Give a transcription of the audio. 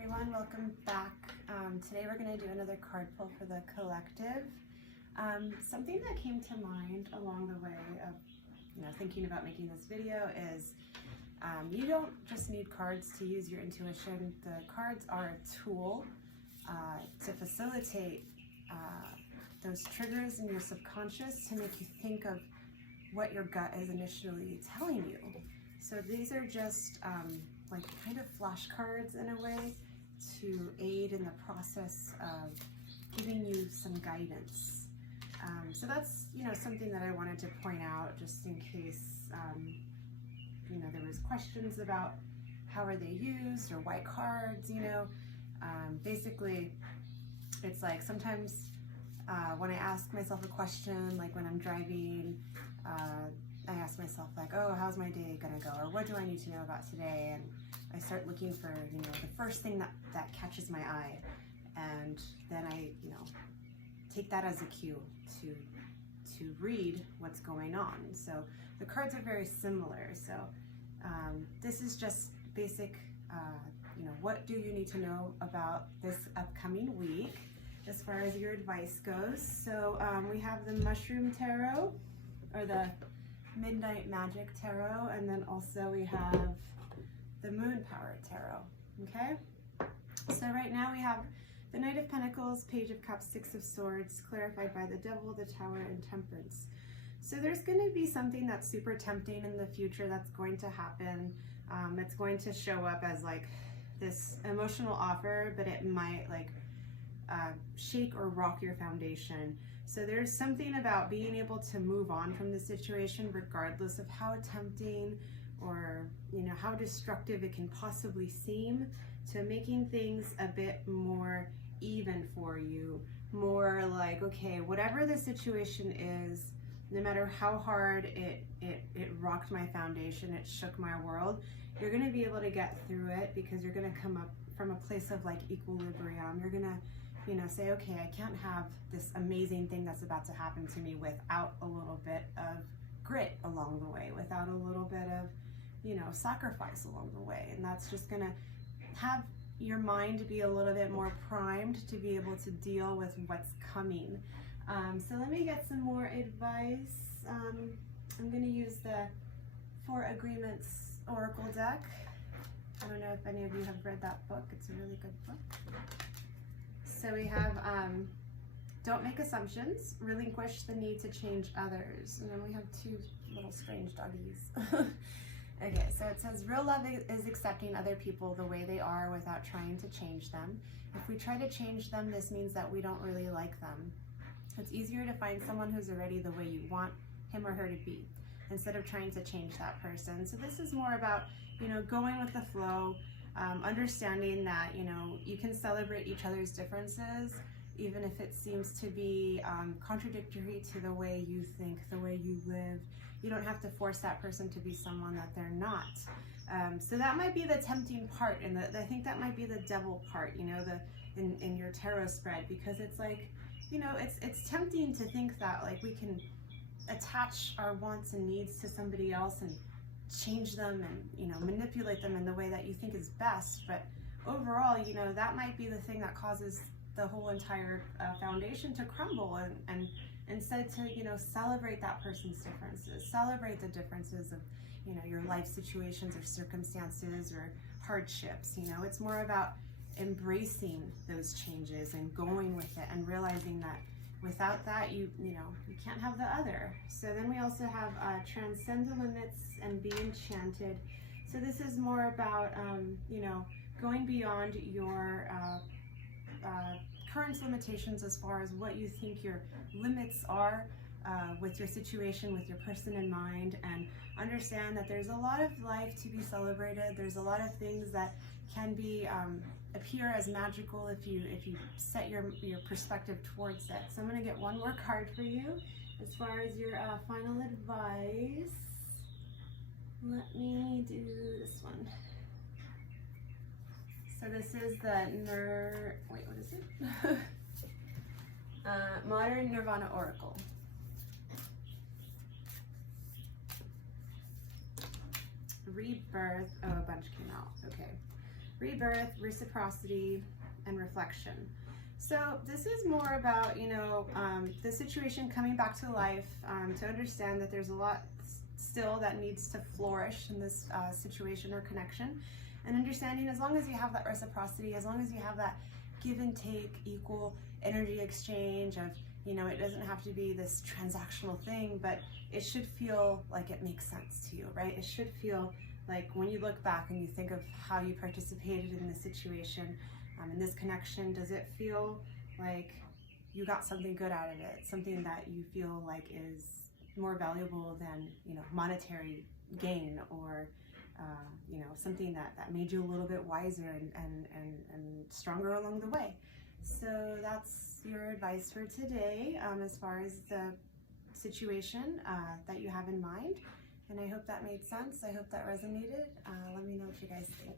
everyone, welcome back. Today we're going to do another card pull for the collective. Something that came to mind along the way of thinking about making this video is you don't just need cards to use your intuition. The cards are a tool to facilitate those triggers in your subconscious to make you think of what your gut is initially telling you. So these are just like kind of flashcards in a way to aid in the process of giving you some guidance. So that's something that I wanted to point out just in case there was questions about how are they used or why cards. Basically it's like sometimes when I ask myself a question, like when I'm driving, I ask myself like, oh, how's my day gonna go? Or what do I need to know about today? And I start looking for, the first thing that catches my eye. And then I, take that as a cue to read what's going on. So the cards are very similar. So this is just basic, what do you need to know about this upcoming week as far as your advice goes. So we have the Mushroom Tarot, or the Midnight Magic Tarot, and then also we have the Moon Power Tarot. Okay, so right now we have the Knight of Pentacles, Page of Cups, Six of Swords, clarified by the Devil, the Tower, and Temperance. So there's going to be something that's super tempting in the future that's going to happen. It's going to show up as like this emotional offer, but it might like shake or rock your foundation. So there's something about being able to move on from the situation regardless of how tempting or how destructive it can possibly seem, to making things a bit more even for you, more like, okay, whatever the situation is, no matter how hard it rocked my foundation, it shook my world, you're going to be able to get through it because you're going to come up from a place of like equilibrium. You're going to say, okay, I can't have this amazing thing that's about to happen to me without a little bit of grit along the way, without a little bit of, sacrifice along the way. And that's just gonna have your mind be a little bit more primed to be able to deal with what's coming. So let me get some more advice. I'm gonna use the Four Agreements Oracle deck. I don't know if any of you have read that book. It's a really good book. So we have, don't make assumptions, relinquish the need to change others. And then we have two little strange doggies. Okay, so it says, real love is accepting other people the way they are without trying to change them. If we try to change them, this means that we don't really like them. It's easier to find someone who's already the way you want him or her to be, instead of trying to change that person. So this is more about, going with the flow, understanding that, you can celebrate each other's differences, even if it seems to be contradictory to the way you think, the way you live. You don't have to force that person to be someone that they're not. So that might be the tempting part, and I think that might be the devil part, in your tarot spread, because it's like, it's tempting to think that like we can attach our wants and needs to somebody else and change them and manipulate them in the way that you think is best. But overall, that might be the thing that causes the whole entire foundation to crumble, and instead to celebrate that person's differences, celebrate the differences of your life situations or circumstances or hardships. It's more about embracing those changes and going with it and realizing that without that you can't have the other. So then we also have transcend the limits and be enchanted. So this is more about going beyond your current limitations as far as what you think your limits are with your situation, with your person in mind, and understand that there's a lot of life to be celebrated. There's a lot of things that can be appear as magical if you set your perspective towards it. So I'm going to get one more card for you as far as your final advice. Let me do this one. So this is the Modern Nirvana Oracle. Rebirth. Oh, a bunch came out. Okay. rebirth, reciprocity, and reflection. So this is more about, the situation coming back to life, to understand that there's a lot still that needs to flourish in this situation or connection, and understanding as long as you have that reciprocity, as long as you have that give and take, equal energy exchange of, it doesn't have to be this transactional thing, but it should feel like it makes sense to you, right? It should feel like when you look back and you think of how you participated in this situation, in this connection, does it feel like you got something good out of it, something that you feel like is more valuable than, monetary gain, or something that made you a little bit wiser and stronger along the way. So that's your advice for today, as far as the situation that you have in mind. And I hope that made sense. I hope that resonated. Let me know what you guys think.